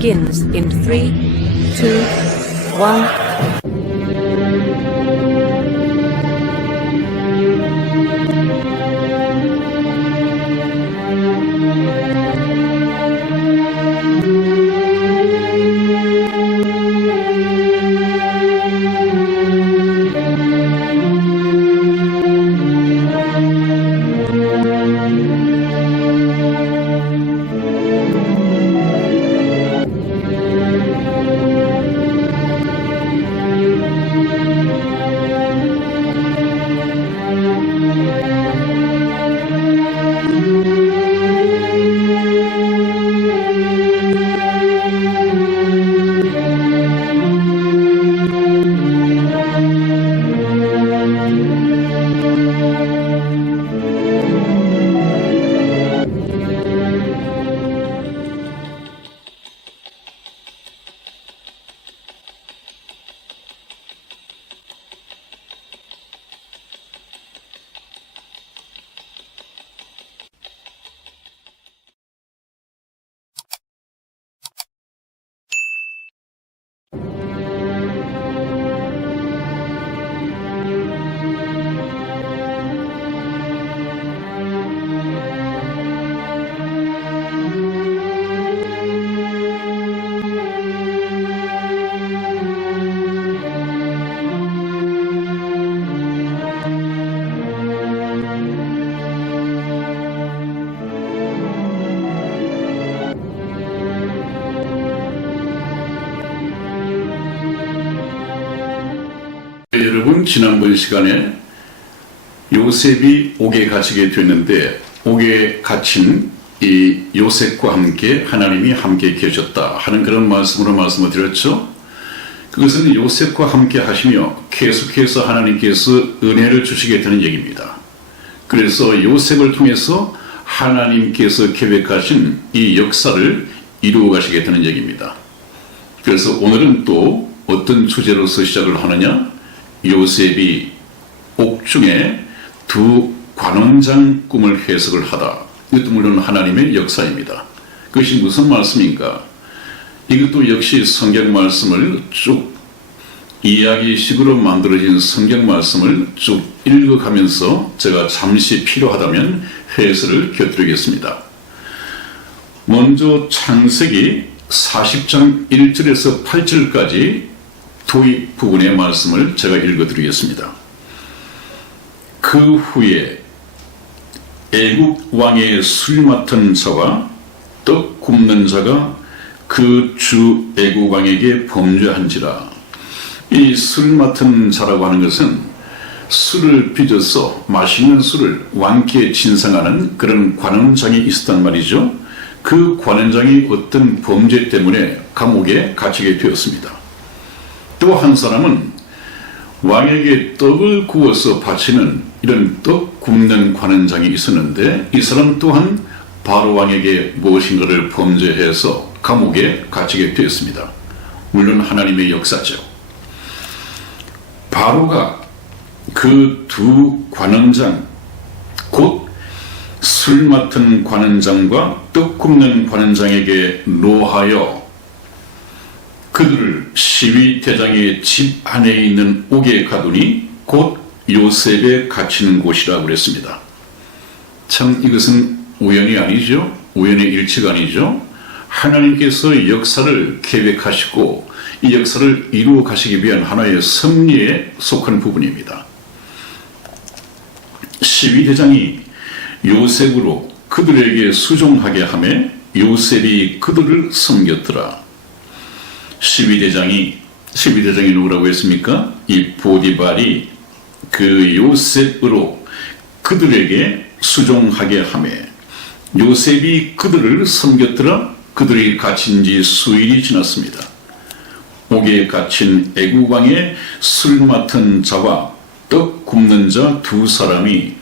begins in 3, 2, 1. 여러분, 지난번 시간에 요셉이 옥에 갇히게 됐는데 옥에 갇힌 이 요셉과 함께 하나님이 함께 계셨다 하는 그런 말씀으로 말씀을 드렸죠. 그것은 요셉과 함께 하시며 계속해서 하나님께서 은혜를 주시게 되는 얘기입니다. 그래서 요셉을 통해서 하나님께서 계획하신 이 역사를 이루어 가시게 되는 얘기입니다. 그래서 오늘은 또 어떤 주제로서 시작을 하느냐? 요셉이 옥중에 두 관원장 꿈을 해석을 하다. 이것도 물론 하나님의 역사입니다. 그것이 무슨 말씀인가? 이것도 역시 성경 말씀을 쭉 이야기식으로 만들어진 성경 말씀을 쭉 읽어가면서 제가 잠시 필요하다면 해설을 곁들이겠습니다. 먼저 창세기 40장 1절에서 8절까지 도입 부분의 말씀을 제가 읽어드리겠습니다. 그 후에 애국 왕의 술 맡은 자와 떡 굽는 자가 그 주 애국 왕에게 범죄한지라. 이 술 맡은 자라고 하는 것은 술을 빚어서 맛있는 술을 왕께 진상하는 그런 관원장이 있었단 말이죠. 그 관원장이 어떤 범죄 때문에 감옥에 갇히게 되었습니다. 또 한 사람은 왕에게 떡을 구워서 바치는 이런 떡 굽는 관원장이 있었는데 이 사람 또한 바로 왕에게 무엇인가를 범죄해서 감옥에 갇히게 되었습니다. 물론 하나님의 역사죠. 바로가 그 두 관원장, 곧 술 맡은 관원장과 떡 굽는 관원장에게 노하여 그들을 시위대장의 집 안에 있는 옥에 가두니 곧 요셉에 갇히는 곳이라고 그랬습니다. 참 이것은 우연이 아니죠. 우연의 일치가 아니죠. 하나님께서 역사를 계획하시고 이 역사를 이루어 가시기 위한 하나의 섭리에 속한 부분입니다. 시위대장이 요셉으로 그들에게 수종하게 하매 요셉이 그들을 섬겼더라. 시위대장이 누구라고 했습니까? 이 보디발이 그 요셉으로 그들에게 수종하게 하매 요셉이 그들을 섬겼더라. 그들이 갇힌 지 수일이 지났습니다. 옥에 갇힌 애국왕의 술 맡은 자와 떡 굽는 자 두 사람이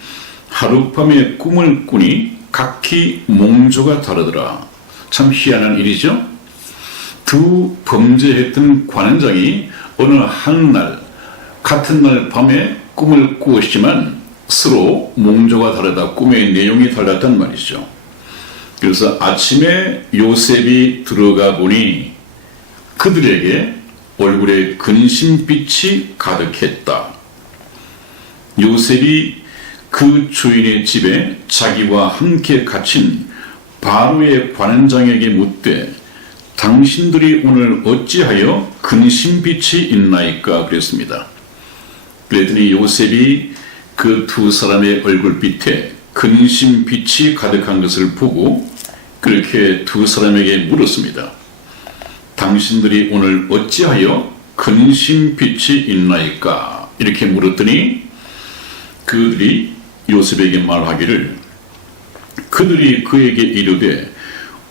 하룻밤에 꿈을 꾸니 각기 몽조가 다르더라. 참 희한한 일이죠. 두 범죄했던 관원장이 어느 한 날 같은 날 밤에 꿈을 꾸었지만 서로 몽조가 다르다. 꿈의 내용이 달랐단 말이죠. 그래서 아침에 요셉이 들어가 보니 그들에게 얼굴에 근심빛이 가득했다. 요셉이 그 주인의 집에 자기와 함께 갇힌 바로의 관원장에게 묻되 당신들이 오늘 어찌하여 근심빛이 있나이까 그랬습니다. 그랬더니 요셉이 그 두 사람의 얼굴빛에 근심빛이 가득한 것을 보고 그렇게 두 사람에게 물었습니다. 당신들이 오늘 어찌하여 근심빛이 있나이까? 이렇게 물었더니 그들이 요셉에게 말하기를 그들이 그에게 이르되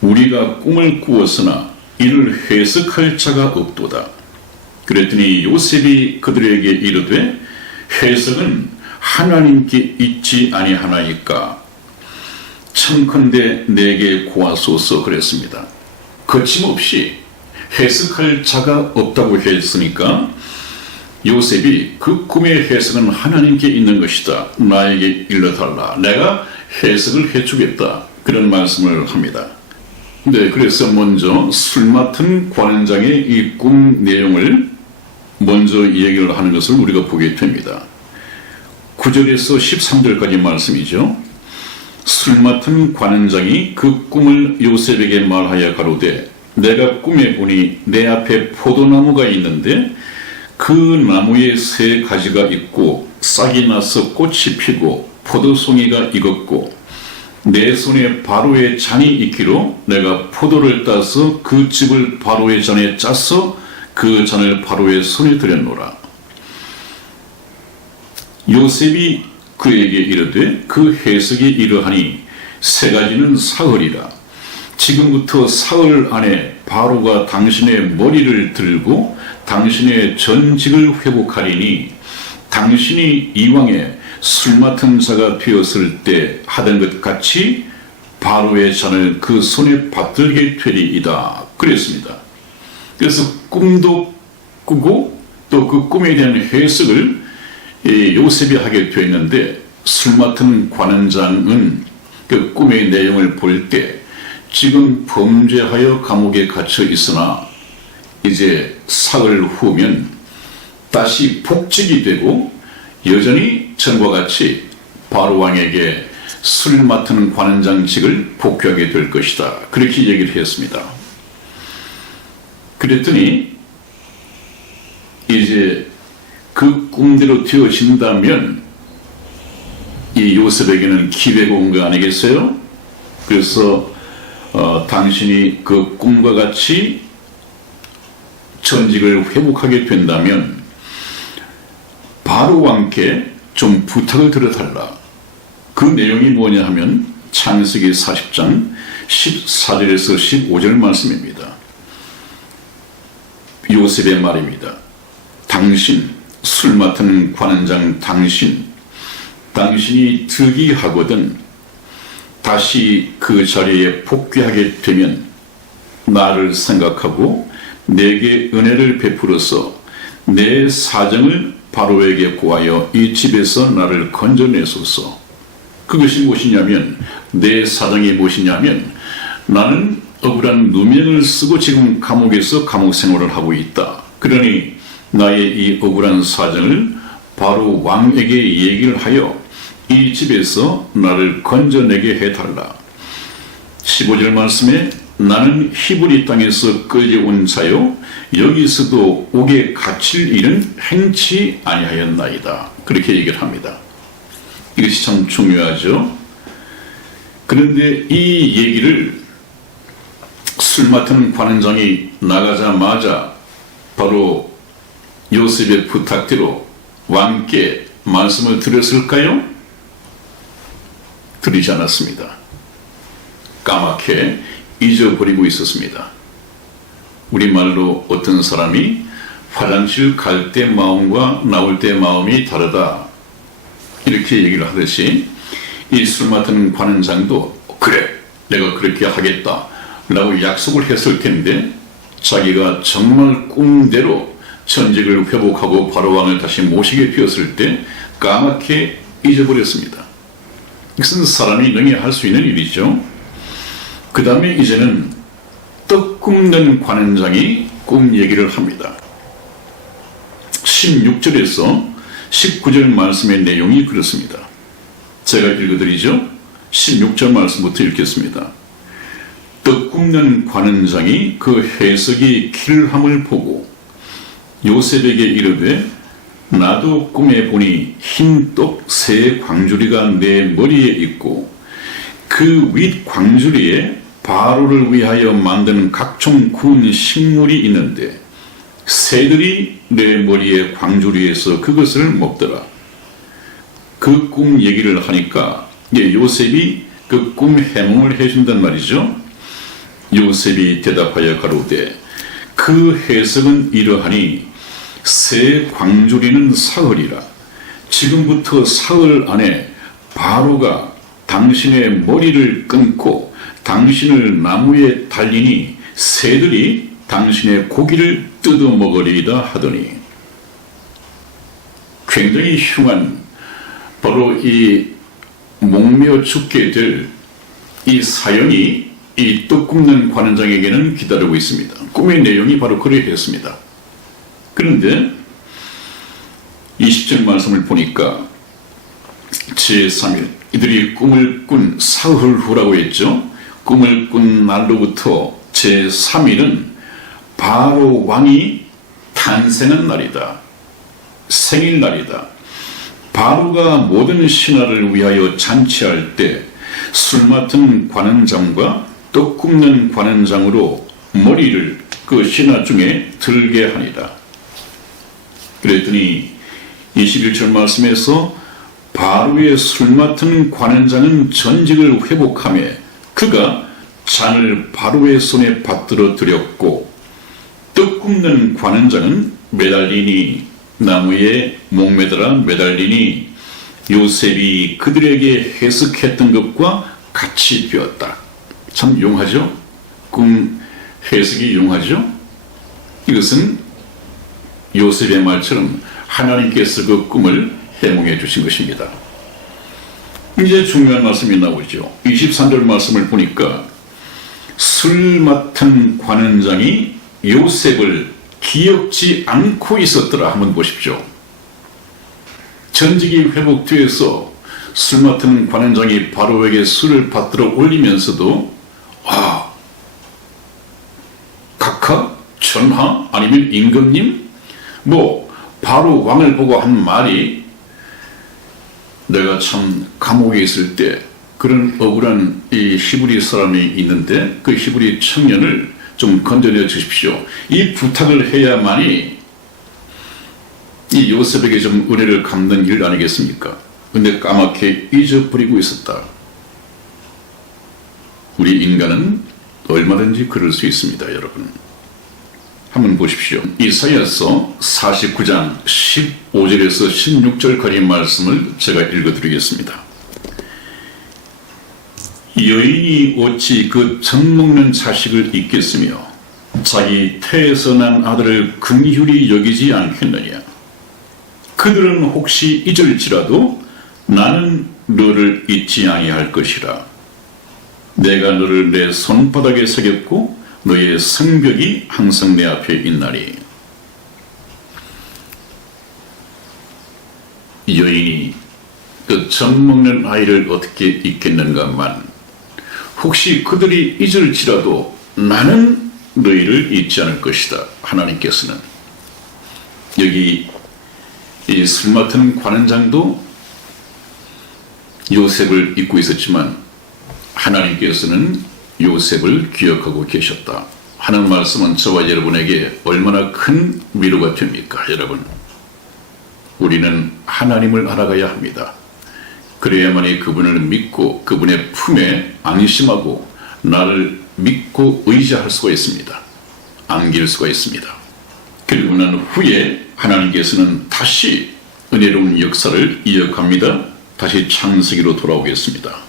우리가 꿈을 꾸었으나 이를 해석할 자가 없도다. 그랬더니 요셉이 그들에게 이르되 해석은 하나님께 있지 아니하나이까? 청컨대 내게 고하소서 그랬습니다. 거침없이 해석할 자가 없다고 했으니까 요셉이 그 꿈의 해석은 하나님께 있는 것이다. 나에게 일러달라. 내가 해석을 해주겠다. 그런 말씀을 합니다. 네, 그래서 먼저 술 맡은 관원장의 이 꿈 내용을 먼저 얘기를 하는 것을 우리가 보게 됩니다. 9절에서 13절까지 말씀이죠. 술 맡은 관원장이 그 꿈을 요셉에게 말하여 가로되 내가 꿈에 보니 내 앞에 포도나무가 있는데 그 나무에 세 가지가 있고 싹이 나서 꽃이 피고 포도송이가 익었고 내 손에 바로의 잔이 있기로 내가 포도를 따서 그 즙을 바로의 잔에 짜서 그 잔을 바로의 손에 들였노라. 요셉이 그에게 이르되 그 해석이 이러하니 세 가지는 사흘이라. 지금부터 사흘 안에 바로가 당신의 머리를 들고 당신의 전직을 회복하리니 당신이 이왕에 술 맡은 자가 되었을 때 하던 것 같이 바로의 잔을 그 손에 받들게 되리이다. 그랬습니다. 그래서 꿈도 꾸고 또 그 꿈에 대한 해석을 요셉이 하게 되었는데 술 맡은 관원장은 그 꿈의 내용을 볼 때 지금 범죄하여 감옥에 갇혀 있으나 이제 사흘 후면 다시 복직이 되고 여전히 전과 같이 바로 왕에게 술 맡은 관원장직을 복귀하게 될 것이다. 그렇게 얘기를 했습니다. 그랬더니 이제 그 꿈대로 되어진다면 이 요셉에게는 기회가 온 거 아니겠어요? 그래서 당신이 그 꿈과 같이 전직을 회복하게 된다면 바로 왕께 좀 부탁을 드려달라. 그 내용이 뭐냐 하면 창세기 40장 14절에서 15절 말씀입니다. 요셉의 말입니다. 당신, 술 맡은 관원장 당신이 득이하거든 다시 그 자리에 복귀하게 되면 나를 생각하고 내게 은혜를 베풀어서 내 사정을 바로에게 고하여 이 집에서 나를 건져내소서. 그것이 무엇이냐면 내 사정이 무엇이냐면 나는 억울한 누명을 쓰고 지금 감옥에서 감옥 생활을 하고 있다. 그러니 나의 이 억울한 사정을 바로 왕에게 얘기를 하여 이 집에서 나를 건져내게 해달라. 15절 말씀에 나는 히브리 땅에서 끌려온 자요 여기서도 옥에 갇힐 일은 행치 아니하였나이다. 그렇게 얘기를 합니다. 이것이 참 중요하죠. 그런데 이 얘기를 술 맡은 관원장이 나가자마자 바로 요셉의 부탁대로 왕께 말씀을 드렸을까요? 드리지 않았습니다. 까맣게 잊어버리고 있었습니다. 우리말로 어떤 사람이 화장실 갈 때 마음과 나올 때 마음이 다르다 이렇게 얘기를 하듯이 이 술 맡은 관원장도 그래 내가 그렇게 하겠다 라고 약속을 했을 텐데 자기가 정말 꿈대로 전직을 회복하고 바로 왕을 다시 모시게 되었을 때 까맣게 잊어버렸습니다. 이것은 사람이 능히 할 수 있는 일이죠. 그 다음에 이제는 떡 굽는 관원장이 꿈 얘기를 합니다. 16절에서 19절 말씀의 내용이 그렇습니다. 제가 읽어드리죠. 16절 말씀부터 읽겠습니다. 떡 굽는 관원장이 그 해석이 길함을 보고 요셉에게 이르되 나도 꿈에 보니 흰 떡 세 광주리가 내 머리에 있고 그 윗 광주리에 바로를 위하여 만든 각종 구운 식물이 있는데 새들이 내 머리에 광주리에서 그것을 먹더라. 그 꿈 얘기를 하니까 요셉이 그 꿈 해몽을 해준단 말이죠. 요셉이 대답하여 가로되 그 해석은 이러하니 새 광주리는 사흘이라. 지금부터 사흘 안에 바로가 당신의 머리를 끊고 당신을 나무에 달리니 새들이 당신의 고기를 뜯어 먹으리이다 하더니, 굉장히 흉한 바로 이 목매어 죽게 될 이 사연이 이 떡 굽는 관원장에게는 기다리고 있습니다. 꿈의 내용이 바로 그러했습니다. 그런데 20절 말씀을 보니까 제3일 이들이 꿈을 꾼 사흘 후라고 했죠. 꿈을 꾼 날로부터 제3일은 바로 왕이 탄생한 날이다. 생일날이다. 바로가 모든 신하를 위하여 잔치할 때 술 맡은 관원장과 떡 굽는 관원장으로 머리를 그 신하 중에 들게 하니라. 그랬더니 21절 말씀에서 바로의 술 맡은 관원장은 전직을 회복하며 그가 잔을 바로의 손에 받들어 드렸고 떡 굽는 관원장은 매달리니 나무에 목매달아 매달리니 요셉이 그들에게 해석했던 것과 같이 되었다. 참 용하죠? 꿈 해석이 용하죠? 이것은 요셉의 말처럼 하나님께서 그 꿈을 해몽해 주신 것입니다. 이제 중요한 말씀이 나오죠. 23절 말씀을 보니까 술 맡은 관원장이 요셉을 기억지 않고 있었더라. 한번 보십시오. 전직이 회복되어서 술 맡은 관원장이 바로에게 술을 받들어 올리면서도 각하? 전하? 아니면 임금님? 바로 왕을 보고 한 말이 내가 참 감옥에 있을 때 그런 억울한 이 히브리 사람이 있는데 그 히브리 청년을 좀 건져내 주십시오. 이 부탁을 해야만이 이 요셉에게 좀 은혜를 갚는 일 아니겠습니까? 근데 까맣게 잊어버리고 있었다. 우리 인간은 얼마든지 그럴 수 있습니다, 여러분. 한번 보십시오. 이사야서 49장 15절에서 16절까지 말씀을 제가 읽어드리겠습니다. 여인이 어찌 그 젖먹는 자식을 잊겠으며 자기 태에서 난 아들을 긍휼히 여기지 않겠느냐. 그들은 혹시 잊을지라도 나는 너를 잊지 아니할 것이라. 내가 너를 내 손바닥에 새겼고 너의 성벽이 항상 내 앞에 있나니. 여인이 그 젖먹는 아이를 어떻게 잊겠는가만, 혹시 그들이 잊을지라도 나는 너희를 잊지 않을 것이다. 하나님께서는. 여기 이 술 맡은 관원장도 요셉을 잊고 있었지만 하나님께서는 요셉을 기억하고 계셨다 하는 말씀은 저와 여러분에게 얼마나 큰 위로가 됩니까? 여러분, 우리는 하나님을 알아가야 합니다. 그래야만이 그분을 믿고 그분의 품에 안심하고 나를 믿고 의지할 수가 있습니다. 안길 수가 있습니다. 그리고 난 후에 하나님께서는 다시 은혜로운 역사를 이어갑니다. 다시 창세기로 돌아오겠습니다.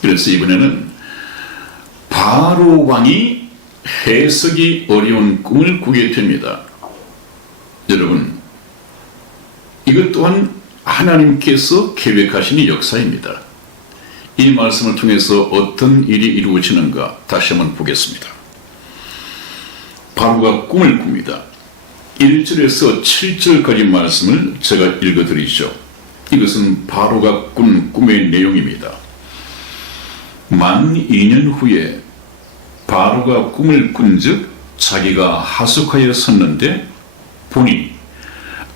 그래서 이번에는 바로 왕이 해석이 어려운 꿈을 꾸게 됩니다. 여러분, 이것 또한 하나님께서 계획하신 역사입니다. 이 말씀을 통해서 어떤 일이 이루어지는가 다시 한번 보겠습니다. 바로가 꿈을 꿉니다. 1절에서 7절까지 말씀을 제가 읽어드리죠. 이것은 바로가 꾼 꿈의 내용입니다. 만 2년 후에 바로가 꿈을 꾼즉 자기가 하숙하여 섰는데 보니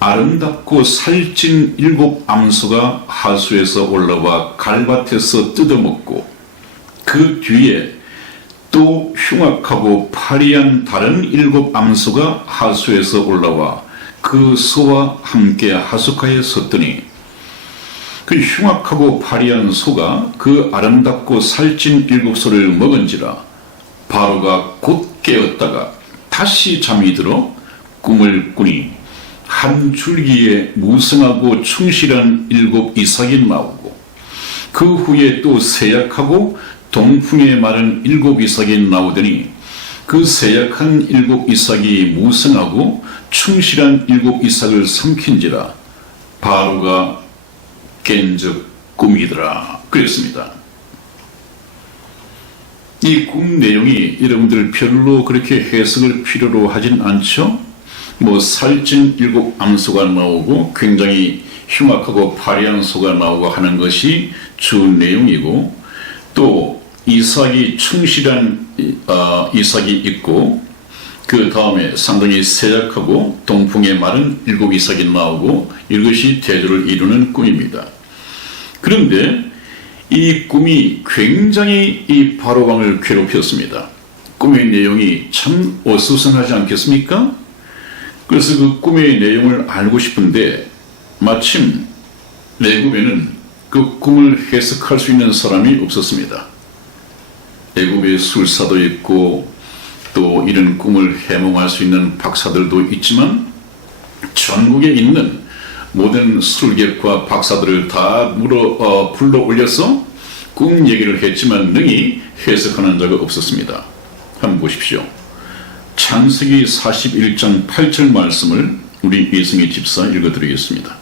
아름답고 살찐 7 암소가 하수에서 올라와 갈밭에서 뜯어먹고 그 뒤에 또 흉악하고 파리한 다른 7 암소가 하수에서 올라와 그 소와 함께 하숙하여 섰더니 그 흉악하고 파리한 소가 그 아름답고 살찐 7 소를 먹은지라 바로가 곧 깨었다가 다시 잠이 들어 꿈을 꾸니 한 줄기에 무성하고 충실한 7 이삭이 나오고 그 후에 또 세약하고 동풍에 마른 7 이삭이 나오더니 그 세약한 7 이삭이 무성하고 충실한 7 이삭을 삼킨지라 바로가 깬즉 꿈이더라 그랬습니다. 이 꿈 내용이 여러분들 별로 그렇게 해석을 필요로 하진 않죠? 살찐 7 암소가 나오고 굉장히 흉악하고 파리한 소가 나오고 하는 것이 주 내용이고 또 이삭이 충실한 이삭이 있고 그 다음에 상당히 세약하고 동풍에 마른 7 이삭이 나오고 이것이 대조를 이루는 꿈입니다. 그런데 이 꿈이 굉장히 이 바로왕을 괴롭혔습니다. 꿈의 내용이 참 어수선하지 않겠습니까? 그래서 그 꿈의 내용을 알고 싶은데 마침 애굽에는 그 꿈을 해석할 수 있는 사람이 없었습니다. 애굽에 술사도 있고 또 이런 꿈을 해몽할 수 있는 박사들도 있지만 전국에 있는 모든 술객과 박사들을 다 불러 올려서 꿈 얘기를 했지만 능히 해석하는 자가 없었습니다. 한번 보십시오. 창세기 41장 8절 말씀을 우리 이승희 집사 읽어드리겠습니다.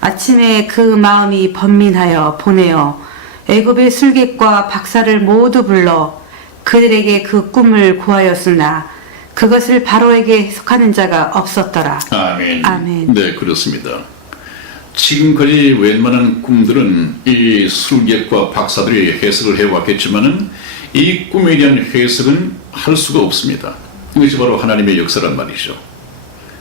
아침에 그 마음이 번민하여 보내어 애굽의 술객과 박사를 모두 불러 그들에게 그 꿈을 고하였으나 그것을 바로에게 해석하는 자가 없었더라. 아멘. 아멘. 네, 그렇습니다. 지금까지 웬만한 꿈들은 이 술객과 박사들이 해석을 해왔겠지만은 이 꿈에 대한 해석은 할 수가 없습니다. 이것이 바로 하나님의 역사란 말이죠.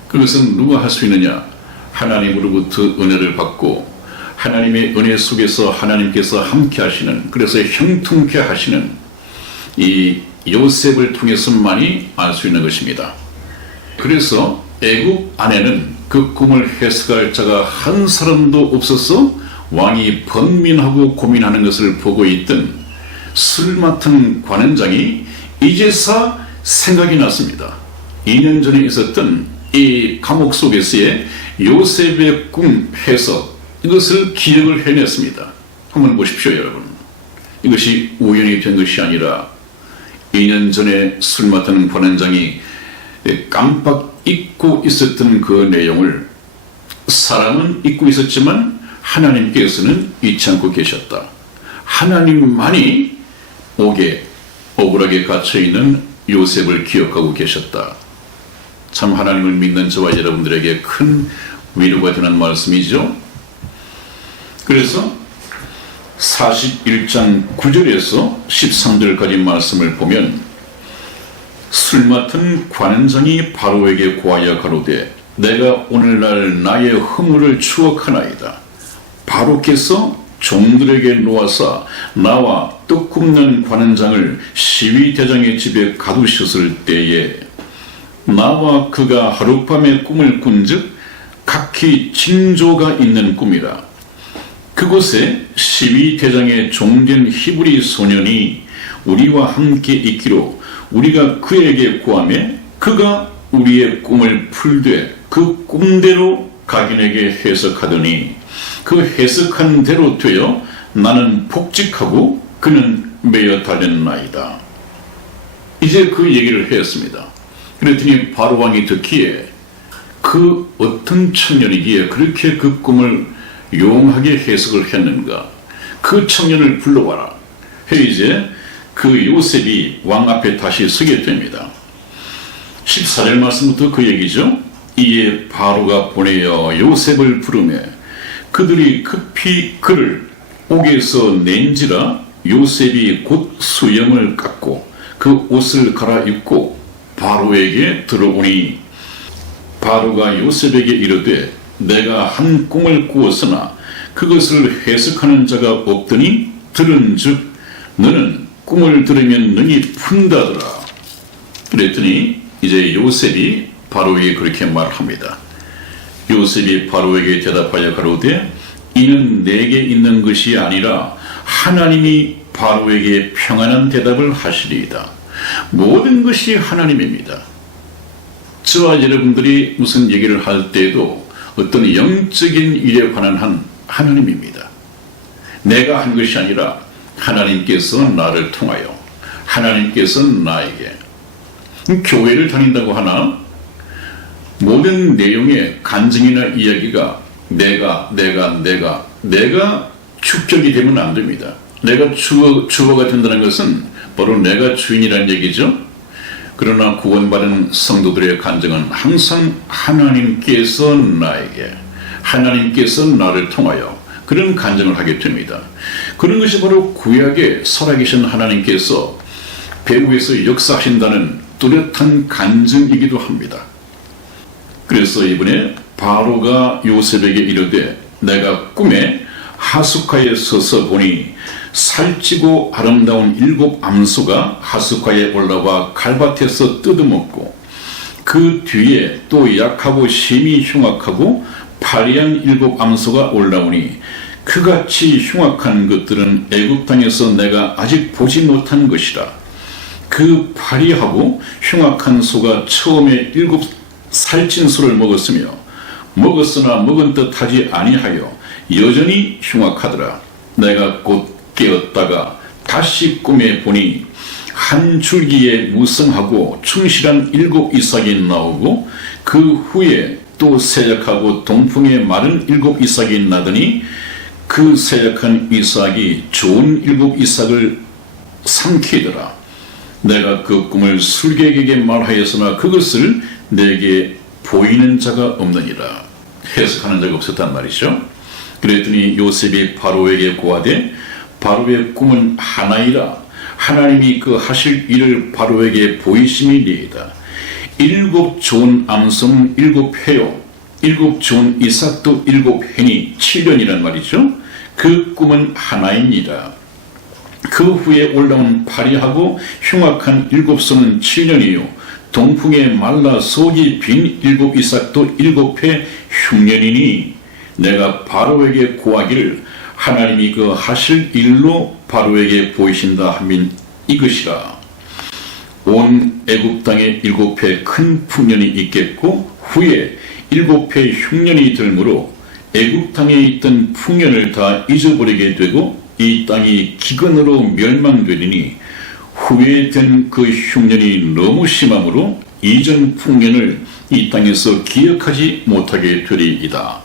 그것은 누가 할 수 있느냐? 하나님으로부터 은혜를 받고 하나님의 은혜 속에서 하나님께서 함께 하시는, 그래서 형통케 하시는 이 요셉을 통해서만이 알 수 있는 것입니다. 그래서 애굽 안에는 그 꿈을 해석할 자가 한 사람도 없어서 왕이 번민하고 고민하는 것을 보고 있던 술 맡은 관원장이 이제서 생각이 났습니다. 2년 전에 있었던 이 감옥 속에서의 요셉의 꿈 해석, 이것을 기억을 해냈습니다. 한번 보십시오, 여러분. 이것이 우연히 된 것이 아니라 2년 전에 술 맡은 관원장이 깜빡 잊고 있었던 그 내용을 사람은 잊고 있었지만 하나님께서는 잊지 않고 계셨다. 하나님만이 옥에 억울하게 갇혀있는 요셉을 기억하고 계셨다. 참 하나님을 믿는 저와 여러분들에게 큰 위로가 되는 말씀이죠. 그래서 41장 9절에서 13절까지 말씀을 보면 술 맡은 관원장이 바로에게 고하여 가로되 내가 오늘날 나의 허물을 추억하나이다. 바로께서 종들에게 놓아서 나와 떡 굽는 관원장을 시위대장의 집에 가두셨을 때에 나와 그가 하룻밤에 꿈을 꾼즉 각기 징조가 있는 꿈이라. 그곳에 시위대장의 종된 히브리 소년이 우리와 함께 있기로 우리가 그에게 구하매 그가 우리의 꿈을 풀되 그 꿈대로 각인에게 해석하더니 그 해석한 대로 되어 나는 복직하고 그는 매여 달렸나이다. 이제 그 얘기를 했습니다. 그랬더니 바로왕이 듣기에 그 어떤 청년이기에 그렇게 그 꿈을 용하게 해석을 했는가, 그 청년을 불러와라. 이제 그 요셉이 왕 앞에 다시 서게 됩니다. 14절 말씀부터 그 얘기죠. 이에 바로가 보내어 요셉을 부르매 그들이 급히 그를 옥에서 낸지라 요셉이 곧 수염을 깎고 그 옷을 갈아입고 바로에게 들어오니 바로가 요셉에게 이르되 내가 한 꿈을 꾸었으나 그것을 해석하는 자가 없더니 들은즉 너는 꿈을 들으면 능히 푼다더라. 그랬더니 이제 요셉이 바로에게 그렇게 말합니다. 요셉이 바로에게 대답하여 가로되 이는 내게 있는 것이 아니라 하나님이 바로에게 평안한 대답을 하시리이다. 모든 것이 하나님입니다. 저와 여러분들이 무슨 얘기를 할 때에도 어떤 영적인 일에 관한 한 하나님입니다. 내가 한 것이 아니라 하나님께서 나를 통하여 하나님께서 나에게 교회를 다닌다고 하나 모든 내용의 간증이나 이야기가 내가 축적이 되면 안 됩니다. 내가 주어가 된다는 것은 바로 내가 주인이라는 얘기죠. 그러나 구원받은 성도들의 간증은 항상 하나님께서 나에게 하나님께서 나를 통하여 그런 간증을 하게 됩니다. 그런 것이 바로 구약에 살아계신 하나님께서 배후에서 역사하신다는 뚜렷한 간증이기도 합니다. 그래서 이번에 바로가 요셉에게 이르되 내가 꿈에 하숫가에 서서 보니 살찌고 아름다운 7 암소가 하숫가에 올라와 갈밭에서 뜯어먹고 그 뒤에 또 약하고 심히 흉악하고 파리한 7 암소가 올라오니 그같이 흉악한 것들은 애굽 땅에서 내가 아직 보지 못한 것이라. 그 파리하고 흉악한 소가 처음에 7 살찐 소를 먹었으나 먹은 듯 하지 아니하여 여전히 흉악하더라. 내가 곧 깨었다가 다시 꿈에 보니 한 줄기에 무성하고 충실한 7 이삭이 나오고 그 후에 또 세약하고 동풍에 마른 7 이삭이 나더니 그 세약한 이삭이 좋은 7 이삭을 삼키더라. 내가 그 꿈을 술객에게 말하였으나 그것을 내게 보이는 자가 없느니라. 해석하는 자가 없었단 말이죠. 그랬더니 요셉이 바로에게 고하되 바로의 꿈은 하나이라. 하나님이 그 하실 일을 바로에게 보이심이니이다. 7 좋은 암송 7 해요. 7 좋은 이삭도 7 해니 7년이란 말이죠. 그 꿈은 하나입니다. 그 후에 올라온 파리하고 흉악한 7소는 7년이요 동풍에 말라 속이 빈 7 이삭도 7해 흉년이니 내가 바로에게 고하기를 하나님이 그 하실 일로 바로에게 보이신다 하면 이것이라. 온 애굽 땅에 7해 큰 풍년이 있겠고 후에 7해 흉년이 들므로 애굽 땅에 있던 풍년을 다 잊어버리게 되고 이 땅이 기근으로 멸망되리니 후에 된 그 흉년이 너무 심함으로 이전 풍년을 이 땅에서 기억하지 못하게 되리이다.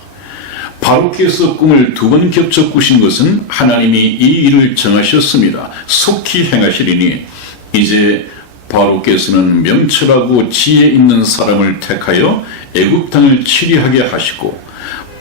바로께서 꿈을 2번 겹쳐 꾸신 것은 하나님이 이 일을 정하셨습니다. 속히 행하시리니 이제 바로께서는 명철하고 지혜 있는 사람을 택하여 애굽 땅을 치리하게 하시고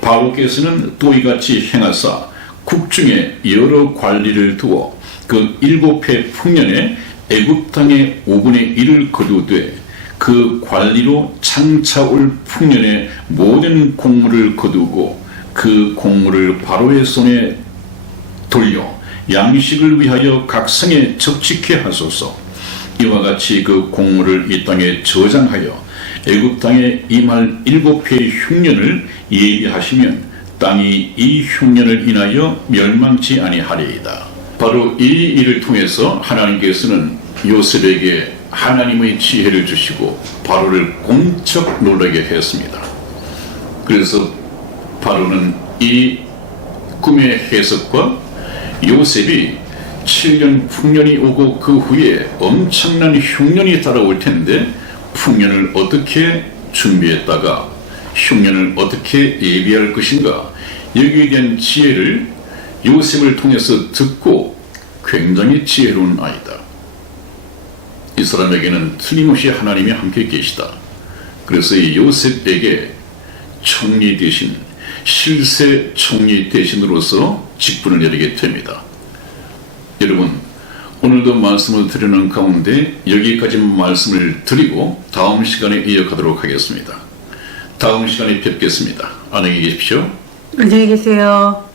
바로께서는 또 이같이 행하사 국중에 여러 관리를 두어 그 7해 풍년에 애굽 땅의 5분의 1을 거두되 그 관리로 창차 올 풍년에 모든 공물을 거두고 그 공물을 바로의 손에 돌려 양식을 위하여 각 성에 적치게 하소서. 이와 같이 그 공물을 이 땅에 저장하여 애굽 땅에 임할 7해의 흉년을 예비하시면 땅이 이 흉년을 인하여 멸망치 아니하리이다. 바로 이 일을 통해서 하나님께서는 요셉에게 하나님의 지혜를 주시고 바로를 꼼짝 놀라게 했습니다. 그래서 바로는 이 꿈의 해석과 요셉이 7년 풍년이 오고 그 후에 엄청난 흉년이 따라올 텐데 풍년을 어떻게 준비했다가 흉년을 어떻게 예비할 것인가 여기에 대한 지혜를 요셉을 통해서 듣고 굉장히 지혜로운 아이다. 이 사람에게는 틀림없이 하나님이 함께 계시다. 그래서 이 요셉에게 총리 대신, 실세 총리 대신으로서 직분을 내리게 됩니다. 여러분, 오늘도 말씀을 드리는 가운데 여기까지 말씀을 드리고 다음 시간에 이어가도록 하겠습니다. 다음 시간에 뵙겠습니다. 안녕히 계십시오. 안녕히 계세요.